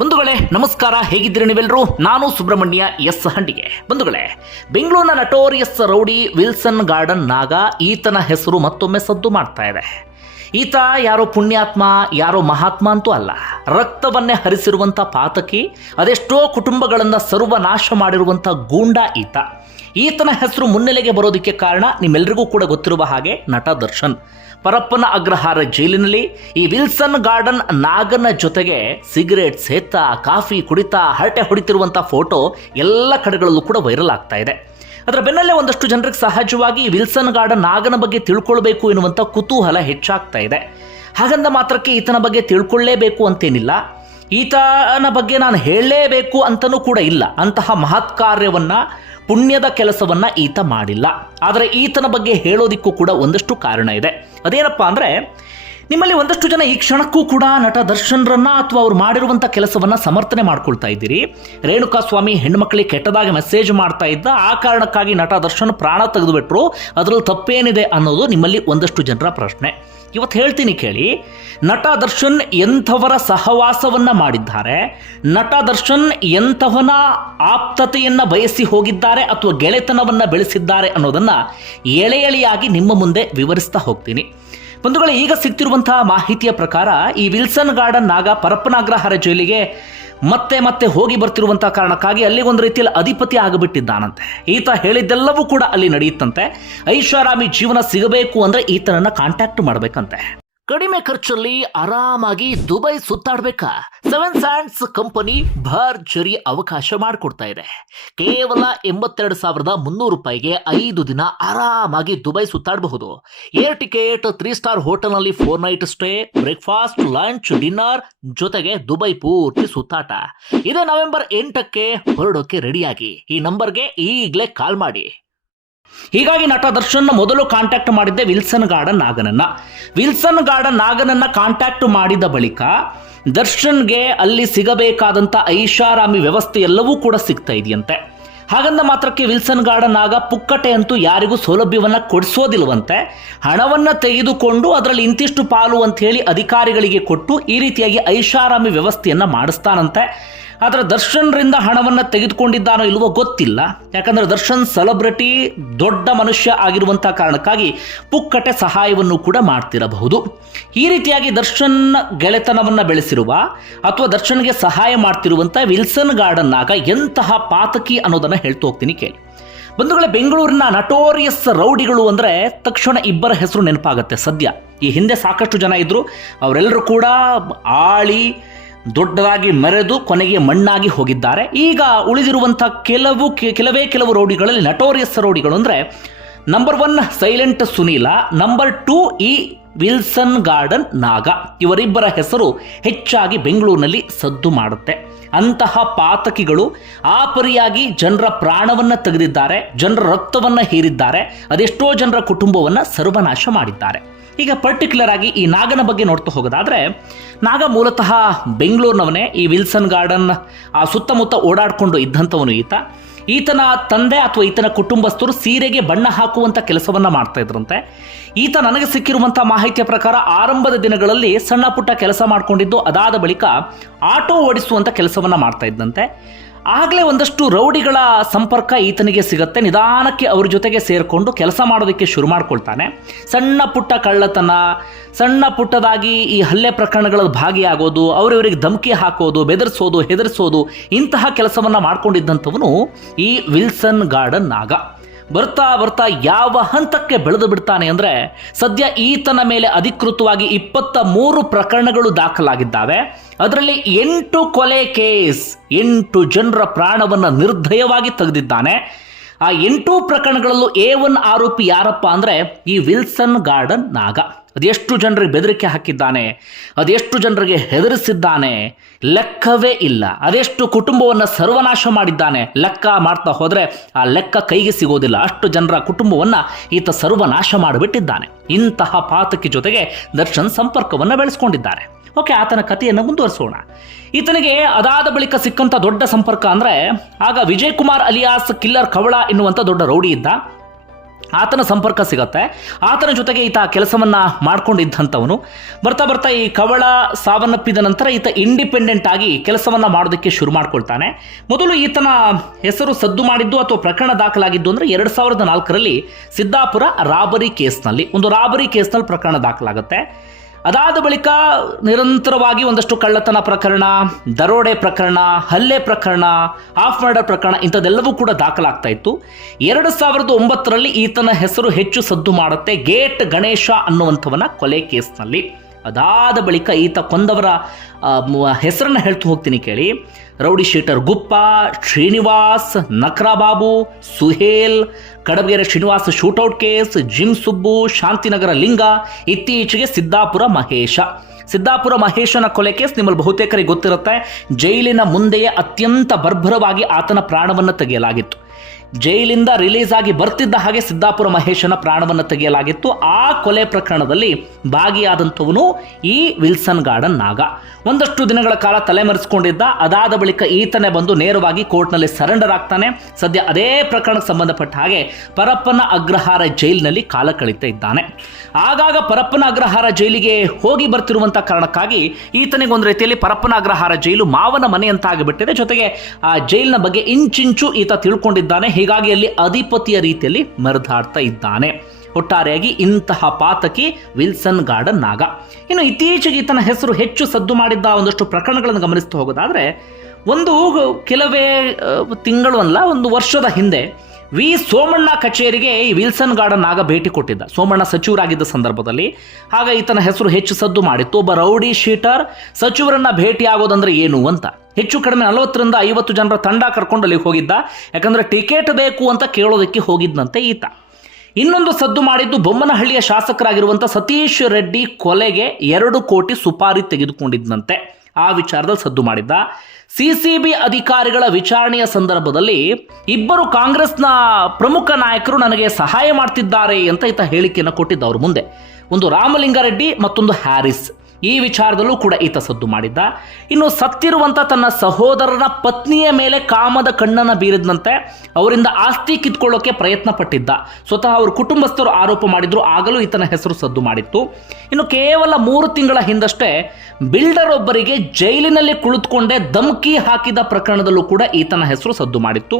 ಬಂಧುಗಳೇ, ನಮಸ್ಕಾರ. ಹೇಗಿದ್ದೀರಿ ನೀವೆಲ್ಲರೂ ನಾನು ಸುಬ್ರಹ್ಮಣ್ಯ ಎಸ್ ಹಂಡಿಗೆ. ಬಂಧುಗಳೇ, ಬೆಂಗಳೂರಿನ ನಟೋರಿಯಸ್ ರೌಡಿ ವಿಲ್ಸನ್ ಗಾರ್ಡನ್ ನಾಗ ಈತನ ಹೆಸರು ಮತ್ತೊಮ್ಮೆ ಸದ್ದು ಮಾಡ್ತಾ ಇದೆ. ಈತ ಯಾರೋ ಪುಣ್ಯಾತ್ಮ, ಯಾರೋ ಮಹಾತ್ಮ ಅಂತೂ ಅಲ್ಲ. ರಕ್ತವನ್ನೇ ಹರಿಸಿರುವಂಥ ಪಾತಕಿ, ಅದೆಷ್ಟೋ ಕುಟುಂಬಗಳನ್ನು ಸರ್ವನಾಶ ಮಾಡಿರುವಂಥ ಗೂಂಡ ಈತ. ಈತನ ಹೆಸರು ಮುನ್ನೆಲೆಗೆ ಬರೋದಕ್ಕೆ ಕಾರಣ ನಿಮ್ಮೆಲ್ಲರಿಗೂ ಕೂಡ ಗೊತ್ತಿರುವ ಹಾಗೆ ನಟ ದರ್ಶನ್. ಪರಪ್ಪನ ಅಗ್ರಹಾರ ಜೈಲಿನಲ್ಲಿ ಈ ವಿಲ್ಸನ್ ಗಾರ್ಡನ್ ನಾಗನ ಜೊತೆಗೆ ಸಿಗರೇಟ್ ಸೇತ, ಕಾಫಿ ಕುಡಿತಾ, ಹರಟೆ ಹೊಡಿತಿರುವಂಥ ಫೋಟೋ ಎಲ್ಲ ಕಡೆಗಳಲ್ಲೂ ಕೂಡ ವೈರಲ್ ಆಗ್ತಾ ಇದೆ. ಅದರ ಬೆನ್ನಲ್ಲೇ ಒಂದಷ್ಟು ಜನರಿಗೆ ಸಹಜವಾಗಿ ವಿಲ್ಸನ್ ಗಾರ್ಡನ್ ನಾಗನ ಬಗ್ಗೆ ತಿಳ್ಕೊಳ್ಬೇಕು ಎನ್ನುವಂಥ ಕುತೂಹಲ ಹೆಚ್ಚಾಗ್ತಾ ಇದೆ. ಹಾಗಂದ ಮಾತ್ರಕ್ಕೆ ಈತನ ಬಗ್ಗೆ ತಿಳ್ಕೊಳ್ಳೇಬೇಕು ಅಂತೇನಿಲ್ಲ. ಈತನ ಬಗ್ಗೆ ನಾನು ಹೇಳಲೇಬೇಕು ಅಂತಲೂ ಕೂಡ ಇಲ್ಲ. ಅಂತಹ ಮಹತ್ ಕಾರ್ಯವನ್ನ ಪುಣ್ಯದ ಕೆಲಸವನ್ನ ಈತ ಮಾಡಿಲ್ಲ. ಆದರೆ ಈತನ ಬಗ್ಗೆ ಹೇಳೋದಿಕ್ಕೂ ಕೂಡ ಒಂದಷ್ಟು ಕಾರಣ ಇದೆ. ಅದೇನಪ್ಪ ಅಂದ್ರೆ ನಿಮ್ಮಲ್ಲಿ ಒಂದಷ್ಟು ಜನ ಈ ಕ್ಷಣಕ್ಕೂ ಕೂಡ ನಟ ದರ್ಶನ್ರನ್ನ ಅಥವಾ ಅವ್ರು ಮಾಡಿರುವಂಥ ಕೆಲಸವನ್ನ ಸಮರ್ಥನೆ ಮಾಡ್ಕೊಳ್ತಾ ಇದ್ದೀರಿ. ರೇಣುಕಾ ಸ್ವಾಮಿ ಹೆಣ್ಮಕ್ಳಿಗೆ ಕೆಟ್ಟದಾಗಿ ಮೆಸೇಜ್ ಮಾಡ್ತಾ ಇದ್ದ, ಆ ಕಾರಣಕ್ಕಾಗಿ ನಟ ದರ್ಶನ್ ಪ್ರಾಣ ತೆಗೆದುಬಿಟ್ರು. ಅದರಲ್ಲಿ ತಪ್ಪೇನಿದೆ ಅನ್ನೋದು ನಿಮ್ಮಲ್ಲಿ ಒಂದಷ್ಟು ಜನರ ಪ್ರಶ್ನೆ. ಇವತ್ತು ಹೇಳ್ತೀನಿ ಕೇಳಿ, ನಟ ದರ್ಶನ್ ಎಂಥವರ ಸಹವಾಸವನ್ನ ಮಾಡಿದ್ದಾರೆ? ನಟ ದರ್ಶನ್ ಎಂಥವನ ಆಪ್ತತೆಯನ್ನು ಬಯಸಿ ಹೋಗಿದ್ದಾರೆ ಅಥವಾ ಗೆಳೆತನವನ್ನ ಬೆಳೆಸಿದ್ದಾರೆ ಅನ್ನೋದನ್ನ ಎಳೆ ಎಳೆಯಾಗಿ ನಿಮ್ಮ ಮುಂದೆ ವಿವರಿಸ್ತಾ ಹೋಗ್ತೀನಿ. ಬಂಧುಗಳೇ, ಈಗ ಸಿಗ್ತಿರುವಂತಹ ಮಾಹಿತಿಯ ಪ್ರಕಾರ ಈ ವಿಲ್ಸನ್ ಗಾರ್ಡನ್ ನಾಗ ಪರಪ್ಪನಾಗ್ರಹಾರ ಜೈಲಿಗೆ ಮತ್ತೆ ಮತ್ತೆ ಹೋಗಿ ಬರ್ತಿರುವಂತಹ ಕಾರಣಕ್ಕಾಗಿ ಅಲ್ಲಿ ಒಂದು ರೀತಿಯಲ್ಲಿ ಅಧಿಪತಿ ಆಗಿಬಿಟ್ಟಿದ್ದಾನಂತೆ. ಈತ ಹೇಳಿದ್ದೆಲ್ಲವೂ ಕೂಡ ಅಲ್ಲಿ ನಡೆಯುತ್ತಂತೆ. ಐಷಾರಾಮಿ ಜೀವನ ಸಿಗಬೇಕು ಅಂದ್ರೆ ಈತನನ್ನ ಕಾಂಟ್ಯಾಕ್ಟ್ ಮಾಡ್ಬೇಕಂತೆ. ಕಡಿಮೆ ಖರ್ಚಲ್ಲಿ ಆರಾಮಾಗಿ ದುಬೈ ಸುತ್ತಾಡ್ಬೇಕಾ? ಸೆವೆನ್ ಸ್ಯಾಂಡ್ಸ್ ಕಂಪನಿ ಭರ್ಜರಿ ಅವಕಾಶ ಮಾಡಿಕೊಡ್ತಾ ಇದೆ. ಕೇವಲ ಎಂಬತ್ತೆರಡು ಸಾವಿರದ ಮುನ್ನೂರು ರೂಪಾಯಿಗೆ ಐದು ದಿನ ಆರಾಮಾಗಿ ದುಬೈ ಸುತ್ತಾಡಬಹುದು. ಏರ್ ಟಿಕೆಟ್ ತ್ರೀ ಸ್ಟಾರ್ ಹೋಟೆಲ್ನಲ್ಲಿ four night stay breakfast lunch dinner ಜೊತೆಗೆ ದುಬೈ ಪೂರ್ತಿ ಸುತ್ತಾಟ. ಇದೇ ನವೆಂಬರ್ ಎಂಟಕ್ಕೆ ಹೊರಡೋಕೆ ರೆಡಿಯಾಗಿ ಈ ನಂಬರ್ಗೆ ಈಗಲೇ ಕಾಲ್ ಮಾಡಿ. ಹೀಗಾಗಿ ನಟ ದರ್ಶನ್ ಮೊದಲು ಕಾಂಟ್ಯಾಕ್ಟ್ ಮಾಡಿದ್ದೆ ವಿಲ್ಸನ್ ಗಾರ್ಡನ್ ನಾಗನನ್ನ. ವಿಲ್ಸನ್ ಗಾರ್ಡನ್ ನಾಗನನ್ನ ಕಾಂಟ್ಯಾಕ್ಟ್ ಮಾಡಿದ ಬಳಿಕ ದರ್ಶನ್ಗೆ ಅಲ್ಲಿ ಸಿಗಬೇಕಾದಂಥ ಐಷಾರಾಮಿ ವ್ಯವಸ್ಥೆ ಎಲ್ಲವೂ ಕೂಡ ಸಿಗ್ತಾ ಇದೆಯಂತೆ. ಹಾಗಂದ ಮಾತ್ರಕ್ಕೆ ವಿಲ್ಸನ್ ಗಾರ್ಡನ್ ಆಗ ಪುಕ್ಕಟೆ ಅಂತೂ ಯಾರಿಗೂ ಸೌಲಭ್ಯವನ್ನು ಕೊಡಿಸೋದಿಲ್ವಂತೆ. ಹಣವನ್ನು ತೆಗೆದುಕೊಂಡು ಅದರಲ್ಲಿ ಇಂತಿಷ್ಟು ಪಾಲು ಅಂತ ಹೇಳಿ ಅಧಿಕಾರಿಗಳಿಗೆ ಕೊಟ್ಟು ಈ ರೀತಿಯಾಗಿ ಐಷಾರಾಮಿ ವ್ಯವಸ್ಥೆಯನ್ನು ಮಾಡಿಸ್ತಾನಂತೆ. ಆದರೆ ದರ್ಶನ್ರಿಂದ ಹಣವನ್ನು ತೆಗೆದುಕೊಂಡಿದ್ದಾನೋ ಇಲ್ವೋ ಗೊತ್ತಿಲ್ಲ. ಯಾಕಂದ್ರೆ ದರ್ಶನ್ ಸೆಲೆಬ್ರಿಟಿ ದೊಡ್ಡ ಮನುಷ್ಯ ಆಗಿರುವಂಥ ಕಾರಣಕ್ಕಾಗಿ ಪುಕ್ಕಟೆ ಸಹಾಯವನ್ನು ಕೂಡ ಮಾಡ್ತಿರಬಹುದು. ಈ ರೀತಿಯಾಗಿ ದರ್ಶನ್ ಗೆಳೆತನವನ್ನು ಬೆಳೆಸಿರುವ ಅಥವಾ ದರ್ಶನ್ಗೆ ಸಹಾಯ ಮಾಡ್ತಿರುವಂಥ ವಿಲ್ಸನ್ ಗಾರ್ಡನ್ನಾಗ ಎಂತಹ ಪಾತಕಿ ಅನ್ನೋದನ್ನು ಹೇಳ್ತಾ ಹೋಗ್ತೀನಿ ಕೇಳಿ. ಬಂಧುಗಳೇ, ಬೆಂಗಳೂರಿನ ನಟೋರಿಯಸ್ ರೌಡಿಗಳು ಅಂದರೆ ತಕ್ಷಣ ಇಬ್ಬರ ಹೆಸರು ನೆನಪಾಗುತ್ತೆ ಸದ್ಯ. ಈ ಹಿಂದೆ ಸಾಕಷ್ಟು ಜನ ಇದ್ದರು ಅವರೆಲ್ಲರೂ ಕೂಡ ಆಳಿ ದೊಡ್ಡದಾಗಿ ಮೆರೆದು ಕೊನೆಗೆ ಮಣ್ಣಾಗಿ ಹೋಗಿದ್ದಾರೆ. ಈಗ ಉಳಿದಿರುವಂಥ ಕೆಲವು ಕೆಲವೇ ಕೆಲವು ರೌಡಿಗಳಲ್ಲಿ ನಟೋರಿಯಸ್ ರೌಡಿಗಳು ಅಂದರೆ number one silent Sunila number two ಈ ವಿಲ್ಸನ್ ಗಾರ್ಡನ್, ನಾಗ. ಇವರಿಬ್ಬರ ಹೆಸರು ಹೆಚ್ಚಾಗಿ ಬೆಂಗಳೂರಿನಲ್ಲಿ ಸದ್ದು ಮಾಡುತ್ತೆ. ಅಂತಹ ಪಾತಕಿಗಳು ಆ ಪರಿಯಾಗಿ ಜನರ ಪ್ರಾಣವನ್ನು ತೆಗೆದಿದ್ದಾರೆ, ಜನರ ರಕ್ತವನ್ನ ಹೀರಿದ್ದಾರೆ, ಅದೆಷ್ಟೋ ಜನರ ಕುಟುಂಬವನ್ನ ಸರ್ವನಾಶ ಮಾಡಿದ್ದಾರೆ. ಈಗ ಪರ್ಟಿಕ್ಯುಲರ್ ಆಗಿ ಈ ನಾಗನ ಬಗ್ಗೆ ನೋಡ್ತಾ ಹೋಗೋದಾದ್ರೆ, ನಾಗ ಮೂಲತಃ ಬೆಂಗಳೂರಿನವನೇ. ಈ ವಿಲ್ಸನ್ ಗಾರ್ಡನ್ ಆ ಸುತ್ತಮುತ್ತ ಓಡಾಡಿಕೊಂಡು ಇದ್ದಂಥವನು ಈತ. ಈತನ ತಂದೆ ಅಥವಾ ಈತನ ಕುಟುಂಬಸ್ಥರು ಸೀರೆಗೆ ಬಣ್ಣ ಹಾಕುವಂಥ ಕೆಲಸವನ್ನು ಮಾಡ್ತಾ ಇದ್ರಂತೆ. ಈತ ನನಗೆ ಸಿಕ್ಕಿರುವಂಥ ಮಾಹಿತಿಯ ಪ್ರಕಾರ ಆರಂಭದ ದಿನಗಳಲ್ಲಿ ಸಣ್ಣ ಪುಟ್ಟ ಕೆಲಸ ಮಾಡಿಕೊಂಡಿದ್ದು ಅದಾದ ಬಳಿಕ ಆಟೋ ಓಡಿಸುವಂಥ ಕೆಲಸವನ್ನು ಮಾಡ್ತಾ ಇದ್ದಂತೆ. ಆಗಲೇ ಒಂದಷ್ಟು ರೌಡಿಗಳ ಸಂಪರ್ಕ ಈತನಿಗೆ ಸಿಗುತ್ತೆ. ನಿಧಾನಕ್ಕೆ ಅವ್ರ ಜೊತೆಗೆ ಸೇರಿಕೊಂಡು ಕೆಲಸ ಮಾಡೋದಕ್ಕೆ ಶುರು ಮಾಡ್ಕೊಳ್ತಾನೆ. ಸಣ್ಣ ಪುಟ್ಟ ಕಳ್ಳತನ, ಸಣ್ಣ ಪುಟ್ಟದಾಗಿ ಈ ಹಲ್ಲೆ ಪ್ರಕರಣಗಳಲ್ಲಿ ಭಾಗಿಯಾಗೋದು, ಅವರಿವರಿಗೆ ಧಮಕಿ ಹಾಕೋದು, ಬೆದರಿಸೋದು, ಹೆದರಿಸೋದು ಇಂತಹ ಕೆಲಸವನ್ನು ಮಾಡ್ಕೊಂಡಿದ್ದಂಥವನು ಈ ವಿಲ್ಸನ್ ಗಾರ್ಡನ್ ನಾಗ. ಬರ್ತಾ ಬರ್ತಾ ಯಾವ ಹಂತಕ್ಕೆ ಬೆಳೆದು ಬಿಡ್ತಾನೆ ಅಂದರೆ ಸದ್ಯ ಈತನ ಮೇಲೆ ಅಧಿಕೃತವಾಗಿ ಇಪ್ಪತ್ತ ಮೂರು ಪ್ರಕರಣಗಳು ದಾಖಲಾಗಿದ್ದಾವೆ. ಅದರಲ್ಲಿ ಎಂಟು ಕೊಲೆ ಕೇಸ್, ಎಂಟು ಜನರ ಪ್ರಾಣವನ್ನು ನಿರ್ದಯವಾಗಿ ತೆಗೆದಿದ್ದಾನೆ. ಆ ಎಂಟು ಪ್ರಕರಣಗಳಲ್ಲೂ ಎ ಒನ್ ಆರೋಪಿ ಯಾರಪ್ಪ ಅಂದರೆ ಈ ವಿಲ್ಸನ್ ಗಾರ್ಡನ್ ನಾಗ. ಅದೆಷ್ಟು ಜನರಿಗೆ ಬೆದರಿಕೆ ಹಾಕಿದ್ದಾನೆ, ಅದೆಷ್ಟು ಜನರಿಗೆ ಹೆದರಿಸಿದ್ದಾನೆ, ಲೆಕ್ಕವೇ ಇಲ್ಲ. ಅದೆಷ್ಟು ಕುಟುಂಬವನ್ನು ಸರ್ವನಾಶ ಮಾಡಿದ್ದಾನೆ, ಲೆಕ್ಕ ಮಾಡ್ತಾ ಹೋದರೆ ಆ ಲೆಕ್ಕ ಕೈಗೆ ಸಿಗೋದಿಲ್ಲ. ಅಷ್ಟು ಜನರ ಕುಟುಂಬವನ್ನು ಈತ ಸರ್ವನಾಶ ಮಾಡಿಬಿಟ್ಟಿದ್ದಾನೆ. ಇಂತಹ ಪಾತಕಿ ಜೊತೆಗೆ ದರ್ಶನ್ ಸಂಪರ್ಕವನ್ನು ಬೆಳೆಸ್ಕೊಂಡಿದ್ದಾರೆ. ಓಕೆ, ಆತನ ಕಥೆಯನ್ನು ಮುಂದುವರಿಸೋಣ. ಈತನಿಗೆ ಅದಾದ ಬಳಿಕ ಸಿಕ್ಕಂಥ ದೊಡ್ಡ ಸಂಪರ್ಕ ಅಂದರೆ, ಆಗ ವಿಜಯ್ ಕುಮಾರ್ ಅಲಿಯಾಸ್ ಕಿಲ್ಲರ್ ಕವಳ ಎನ್ನುವಂಥ ದೊಡ್ಡ ರೌಡಿ ಇದ್ದ. ಆತನ ಸಂಪರ್ಕ ಸಿಗತ್ತೆ. ಆತನ ಜೊತೆಗೆ ಈತ ಕೆಲಸವನ್ನ ಮಾಡ್ಕೊಂಡಿದ್ದಂಥವನು. ಬರ್ತಾ ಬರ್ತಾ ಈ ಕವಳ ಸಾವನ್ನಪ್ಪಿದ ನಂತರ ಈತ ಇಂಡಿಪೆಂಡೆಂಟ್ ಆಗಿ ಕೆಲಸವನ್ನ ಮಾಡೋದಕ್ಕೆ ಶುರು ಮಾಡ್ಕೊಳ್ತಾನೆ. ಮೊದಲು ಈತನ ಹೆಸರು ಸದ್ದು ಮಾಡಿದ್ದು ಅಥವಾ ಪ್ರಕರಣ ದಾಖಲಾಗಿದ್ದು ಅಂದ್ರೆ ಎರಡು ಸಾವಿರದ ನಾಲ್ಕರಲ್ಲಿ ಸಿದ್ದಾಪುರ ರಾಬರಿ ಕೇಸ್ನಲ್ಲಿ. ಒಂದು ರಾಬರಿ ಕೇಸ್ನಲ್ಲಿ ಪ್ರಕರಣ ದಾಖಲಾಗುತ್ತೆ. ಅದಾದ ಬಳಿಕ ನಿರಂತರವಾಗಿ ಒಂದಷ್ಟು ಕಳ್ಳತನ ಪ್ರಕರಣ, ದರೋಡೆ ಪ್ರಕರಣ, ಹಲ್ಲೆ ಪ್ರಕರಣ ಹಾಫ್ ಮರ್ಡರ್ ಪ್ರಕರಣ ಇಂಥದ್ದೆಲ್ಲವೂ ಕೂಡ ದಾಖಲಾಗ್ತಾ ಇತ್ತು. ಎರಡು ಸಾವಿರದ ಒಂಬತ್ತರಲ್ಲಿ ಈತನ ಹೆಸರು ಹೆಚ್ಚು ಸದ್ದು ಮಾಡುತ್ತೆ ಗೇಟ್ ಗಣೇಶ ಅನ್ನುವಂಥವನ ಕೊಲೆ ಕೇಸ್ನಲ್ಲಿ. ಅದಾದ ಬಳಿಕ ಈತ ಕೊಂದವರ ಹೆಸರನ್ನು ಹೇಳ್ತು ಹೋಗ್ತೀನಿ ಕೇಳಿ. Rowdy sheeter Guppa, Srinivas, Nakrababu, Suhail, Kadabagere Srinivas shootout case gym Subbu, Shantinagar Linga, ಇತ್ತೀಚೆಗೆ ಸಿದ್ದಾಪುರ ಮಹೇಶ. ಸಿದ್ದಾಪುರ ಮಹೇಶನ ಕೊಲೆ ಕೇಸ್ ನಿಮ್ಮಲ್ಲಿ ಬಹುತೇಕರಿಗೆ ಗೊತ್ತಿರುತ್ತೆ. ಜೈಲಿನ ಮುಂದೆಯೇ ಅತ್ಯಂತ ಬರ್ಭರವಾಗಿ ಆತನ ಪ್ರಾಣವನ್ನು ತೆಗೆಯಲಾಗಿತ್ತು. ಜೈಲಿಂದ ರಿಲೀಸ್ ಆಗಿ ಬರ್ತಿದ್ದ ಹಾಗೆ ಸಿದ್ದಾಪುರ ಮಹೇಶನ ಪ್ರಾಣವನ್ನು ತೆಗೆಯಲಾಗಿತ್ತು. ಆ ಕೊಲೆ ಪ್ರಕರಣದಲ್ಲಿ ಭಾಗಿಯಾದಂಥವನು ಈ ವಿಲ್ಸನ್ ಗಾರ್ಡನ್ ನಾಗ. ಒಂದಷ್ಟು ದಿನಗಳ ಕಾಲ ತಲೆಮರೆಸಿಕೊಂಡಿದ್ದ, ಅದಾದ ಬಳಿಕ ಈತನೇ ಬಂದು ನೇರವಾಗಿ ಕೋರ್ಟ್ನಲ್ಲಿ ಸರೆಂಡರ್ ಆಗ್ತಾನೆ. ಸದ್ಯ ಅದೇ ಪ್ರಕರಣಕ್ಕೆ ಸಂಬಂಧಪಟ್ಟ ಹಾಗೆ ಪರಪ್ಪನ ಅಗ್ರಹಾರ ಜೈಲಿನಲ್ಲಿ ಕಾಲ ಕಳೀತಾ ಇದ್ದಾನೆ. ಆಗಾಗ ಪರಪ್ಪನ ಅಗ್ರಹಾರ ಜೈಲಿಗೆ ಹೋಗಿ ಬರ್ತಿರುವಂತಹ ಕಾರಣಕ್ಕಾಗಿ ಈತನಿಗೆ ಒಂದು ರೀತಿಯಲ್ಲಿ ಪರಪ್ಪನ ಅಗ್ರಹಾರ ಜೈಲು ಮಾವನ ಮನೆ ಅಂತ ಆಗಿಬಿಟ್ಟಿದೆ ಜೊತೆಗೆ ಆ ಜೈಲಿನ ಬಗ್ಗೆ ಇಂಚಿಂಚು ಈತ ತಿಳ್ಕೊಂಡಿದ್ದಾನೆ. ಹೀಗಾಗಿ ಅಲ್ಲಿ ಅಧಿಪತಿಯ ರೀತಿಯಲ್ಲಿ ಮರದಾಡ್ತಾ ಇದ್ದಾನೆ. ಒಟ್ಟಾರೆಯಾಗಿ ಇಂತಹ ಪಾತಕಿ ವಿಲ್ಸನ್ ಗಾರ್ಡನ್ ನಾಗ. ಇನ್ನು ಇತ್ತೀಚೆಗೆ ಈತನ ಹೆಸರು ಹೆಚ್ಚು ಸದ್ದು ಮಾಡಿದ್ದ ಒಂದಷ್ಟು ಪ್ರಕರಣಗಳನ್ನು ಗಮನಿಸ್ತಾ ಹೋಗೋದಾದ್ರೆ, ಒಂದು ಕೆಲವೇ ತಿಂಗಳು ಅಲ್ಲ, ಒಂದು ವರ್ಷದ ಹಿಂದೆ ವಿ ಸೋಮಣ್ಣ ಕಚೇರಿಗೆ ಈ ವಿಲ್ಸನ್ ಗಾರ್ಡನ್ ನಾಗ ಭೇಟಿ ಕೊಟ್ಟಿದ್ದ. ಸೋಮಣ್ಣ ಸಚಿವರಾಗಿದ್ದ ಸಂದರ್ಭದಲ್ಲಿ. ಆಗ ಈತನ ಹೆಸರು ಹೆಚ್ಚು ಸದ್ದು ಮಾಡಿತ್ತು. ಒಬ್ಬ ರೌಡಿ ಶೀಟರ್ ಸಚಿವರನ್ನ ಭೇಟಿ ಆಗೋದಂದ್ರೆ ಏನು ಅಂತ. ಹೆಚ್ಚು ಕಡಿಮೆ ನಲವತ್ತರಿಂದ ಐವತ್ತು ಜನರ ತಂಡ ಕರ್ಕೊಂಡು ಅಲ್ಲಿಗೆ ಹೋಗಿದ್ದ. ಯಾಕಂದರೆ ಟಿಕೆಟ್ ಬೇಕು ಅಂತ ಕೇಳೋದಕ್ಕೆ ಹೋಗಿದ್ದಂತೆ ಈತ. ಇನ್ನೊಂದು ಸದ್ದು ಮಾಡಿದ್ದು ಬೊಮ್ಮನಹಳ್ಳಿಯ ಶಾಸಕರಾಗಿರುವಂಥ ಸತೀಶ್ ರೆಡ್ಡಿ ಕೊಲೆಗೆ ಎರಡು ಕೋಟಿ ಸುಪಾರಿ ತೆಗೆದುಕೊಂಡಿದ್ದಂತೆ ಆ ವಿಚಾರದಲ್ಲಿ ಸದ್ದು ಮಾಡಿದ್ದ. ಸಿಸಿಬಿ ಅಧಿಕಾರಿಗಳ ವಿಚಾರಣೆಯ ಸಂದರ್ಭದಲ್ಲಿ ಇಬ್ಬರು ಕಾಂಗ್ರೆಸ್ನ ಪ್ರಮುಖ ನಾಯಕರು ನನಗೆ ಸಹಾಯ ಮಾಡ್ತಿದ್ದಾರೆ ಅಂತ ಈತ ಹೇಳಿಕೆಯನ್ನು ಕೊಟ್ಟಿದ್ದ ಅವ್ರ ಮುಂದೆ. ಒಂದು ರಾಮಲಿಂಗಾರೆಡ್ಡಿ ಮತ್ತೊಂದು ಹ್ಯಾರಿಸ್. ಈ ವಿಚಾರದಲ್ಲೂ ಕೂಡ ಈತ ಸದ್ದು ಮಾಡಿದ್ದ. ಇನ್ನು ಸತ್ತಿರುವಂತ ತನ್ನ ಸಹೋದರನ ಪತ್ನಿಯ ಮೇಲೆ ಕಾಮದ ಕಣ್ಣನ್ನು ಬೀರಿದಂತೆ ಅವರಿಂದ ಆಸ್ತಿ ಕಿತ್ಕೊಳ್ಳೋಕೆ ಪ್ರಯತ್ನ ಪಟ್ಟಿದ್ದ. ಸ್ವತಃ ಅವರು ಕುಟುಂಬಸ್ಥರು ಆರೋಪ ಮಾಡಿದ್ರು, ಆಗಲೂ ಈತನ ಹೆಸರು ಸದ್ದು ಮಾಡಿತ್ತು. ಇನ್ನು ಕೇವಲ ಮೂರು ತಿಂಗಳ ಹಿಂದಷ್ಟೇ ಬಿಲ್ಡರ್ ಒಬ್ಬರಿಗೆ ಜೈಲಿನಲ್ಲಿ ಕುಳಿತುಕೊಂಡೇ ಧಮಕಿ ಹಾಕಿದ ಪ್ರಕರಣದಲ್ಲೂ ಕೂಡ ಈತನ ಹೆಸರು ಸದ್ದು ಮಾಡಿತ್ತು.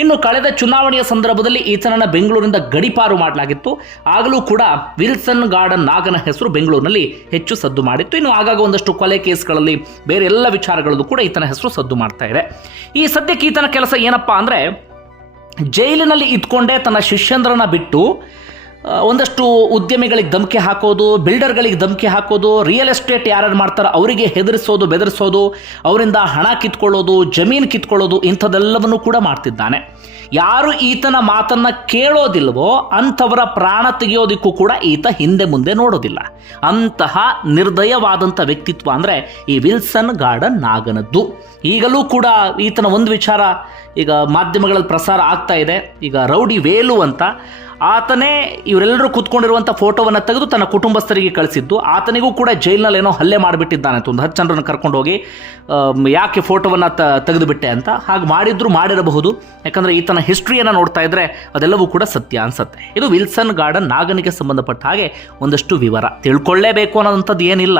ಇನ್ನು ಕಳೆದ ಚುನಾವಣೆಯ ಸಂದರ್ಭದಲ್ಲಿ ಈತನನ್ನು ಬೆಂಗಳೂರಿನಿಂದ ಗಡಿಪಾರು ಮಾಡಲಾಗಿತ್ತು. ಆಗಲೂ ಕೂಡ ವಿಲ್ಸನ್ ಗಾರ್ಡನ್ ನಾಗನ ಹೆಸರು ಬೆಂಗಳೂರಿನಲ್ಲಿ ಹೆಚ್ಚು ಸದ್ದು ಮಾಡಿತ್ತು. ಇನ್ನು ಆಗಾಗ ಒಂದಷ್ಟು ಕೊಲೆ ಕೇಸ್ಗಳಲ್ಲಿ ಬೇರೆ ಎಲ್ಲ ವಿಚಾರಗಳಲ್ಲೂ ಕೂಡ ಈತನ ಹೆಸರು ಸದ್ದು ಮಾಡ್ತಾ ಇದೆ. ಈ ಸದ್ಯಕ್ಕೆ ಈತನ ಕೆಲಸ ಏನಪ್ಪಾ ಅಂದರೆ ಜೈಲಿನಲ್ಲಿ ಇದ್ಕೊಂಡೇ ತನ್ನ ಶಿಷ್ಯಂದ್ರನ ಬಿಟ್ಟು ಒಂದಷ್ಟು ಉದ್ಯಮಿಗಳಿಗೆ ಧಮಕಿ ಹಾಕೋದು, ಬಿಲ್ಡರ್ಗಳಿಗೆ ಧಮಕಿ ಹಾಕೋದು ರಿಯಲ್ ಎಸ್ಟೇಟ್ ಯಾರು ಮಾಡ್ತಾರೆ ಅವರಿಗೆ ಹೆದರಿಸೋದು, ಬೆದರಿಸೋದು, ಅವರಿಂದ ಹಣ ಕಿತ್ಕೊಳ್ಳೋದು, ಜಮೀನು ಕಿತ್ಕೊಳ್ಳೋದು ಇಂಥದ್ದೆಲ್ಲವನ್ನು ಕೂಡ ಮಾಡ್ತಿದ್ದಾನೆ. ಯಾರು ಈತನ ಮಾತನ್ನು ಕೇಳೋದಿಲ್ವೋ ಅಂಥವರ ಪ್ರಾಣ ತೆಗೆಯೋದಕ್ಕೂ ಕೂಡ ಈತ ಹಿಂದೆ ಮುಂದೆ ನೋಡೋದಿಲ್ಲ. ಅಂತಹ ನಿರ್ದಯವಾದಂಥ ವ್ಯಕ್ತಿತ್ವ ಅಂದರೆ ಈ ವಿಲ್ಸನ್ ಗಾರ್ಡನ್ ನಾಗನದ್ದು. ಈಗಲೂ ಕೂಡ ಈತನ ಒಂದು ವಿಚಾರ ಈಗ ಮಾಧ್ಯಮಗಳಲ್ಲಿ ಪ್ರಸಾರ ಆಗ್ತಾ ಇದೆ. ಈಗ ರೌಡಿ ವೇಲು ಅಂತ ಆತನೇ ಇವರೆಲ್ಲರೂ ಕೂತ್ಕೊಂಡಿರುವಂಥ ಫೋಟೋವನ್ನು ತೆಗೆದು ತನ್ನ ಕುಟುಂಬಸ್ಥರಿಗೆ ಕಳಿಸಿದ್ದು. ಆತನಿಗೂ ಕೂಡ ಜೈಲಿನಲ್ಲಿ ಏನೋ ಹಲ್ಲೆ ಮಾಡಿಬಿಟ್ಟಿದ್ದಾನೆ ಅಂತ ಒಂದು ಹತ್ತು ಜನರನ್ನು ಕರ್ಕೊಂಡು ಹೋಗಿ ಯಾಕೆ ಫೋಟೋವನ್ನು ತ, ತೆಗೆದುಬಿಟ್ಟೆ ಅಂತ. ಹಾಗೆ ಮಾಡಿದ್ರು ಮಾಡಿರಬಹುದು. ಯಾಕಂದರೆ ಈತನ ಹಿಸ್ಟ್ರಿಯನ್ನು ನೋಡ್ತಾ ಇದ್ರೆ ಅದೆಲ್ಲವೂ ಕೂಡ ಸತ್ಯ ಅನ್ಸತ್ತೆ. ಇದು ವಿಲ್ಸನ್ ಗಾರ್ಡನ್ ನಾಗನಿಗೆ ಸಂಬಂಧಪಟ್ಟ ಹಾಗೆ ಒಂದಷ್ಟು ವಿವರ. ತಿಳ್ಕೊಳ್ಳೇಬೇಕು ಅನ್ನೋದಂಥದ್ದು ಏನಿಲ್ಲ.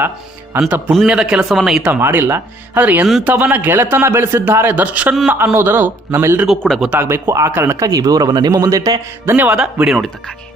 ಅಂಥ ಪುಣ್ಯದ ಕೆಲಸವನ್ನು ಈತ ಮಾಡಿಲ್ಲ. ಆದರೆ ಎಂಥವನ ಗೆಳೆತನ ಬೆಳೆಸಿದ್ದಾರೆ ದರ್ಶನ್ ಅನ್ನೋದನ್ನು ನಮ್ಮೆಲ್ಲರಿಗೂ ಕೂಡ ಗೊತ್ತಾಗಬೇಕು. ಆ ಕಾರಣಕ್ಕಾಗಿ ಈ ವಿವರವನ್ನು ನಿಮ್ಮ ಮುಂದಿಟ್ಟೆ. ಧನ್ಯವಾದ. ವಿಡಿಯೋ ನೋಡಿದ್ದಕ್ಕಾಗಿ.